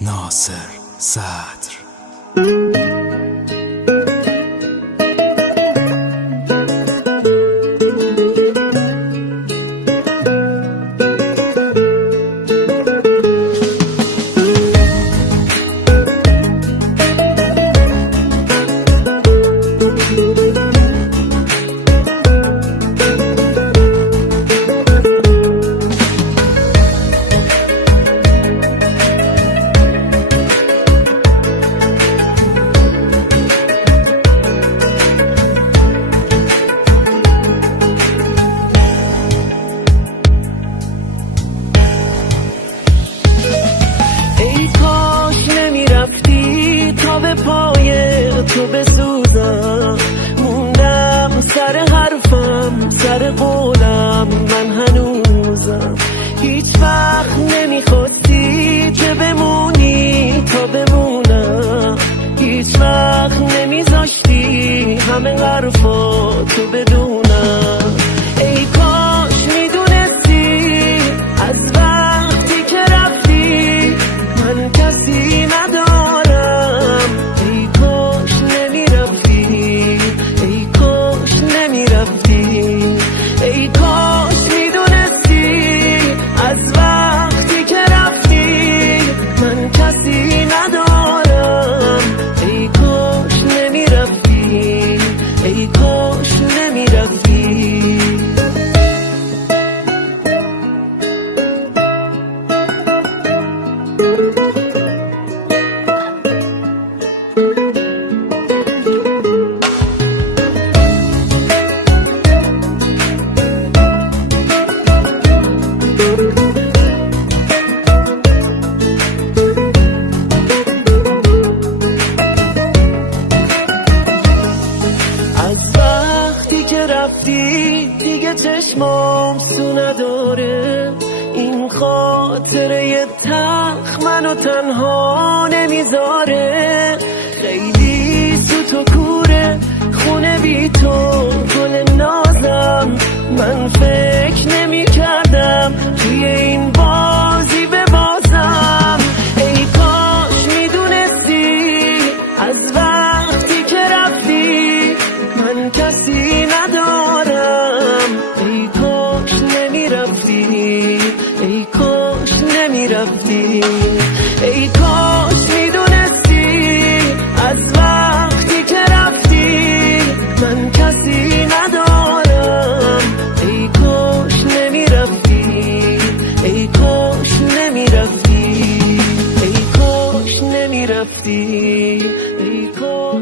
ناصر صدر. پای تو بسوزم، موندم سر حرفم، سر قولم، من هنوزم. هیچ وقت نمیخواستی که بمونی تا بمونم، هیچ وقت نمیذاشتی همه حرفا تو بدونم. ای کاش میدونستی از وقتی که رفتی من کسی ندارم. ای کاش میدونستی از وقتی که رفتی من کسی ندارم. ای کاش نمیرفتی، ای کاش نمیرفتی. رفتی دیگه چشمام سو نداره، این خاطره تلخ منو تنها نمیذاره. خیلی سوت و کوره خونه بی تو گل نازم، من فکر نمی کردم توی این بازی ببازم. ای کاش میدونستی از وقتی که رفتی من کسی ندارم. ای کاش نمیرفتی، ای کاش نمیرفتی. ای کاش میدونستی از وقتی که رفتی من کسی ندارم. ای کاش نمیرفتی، ای کاش نمیرفتی، ای کاش نمیرفتی، ای کاش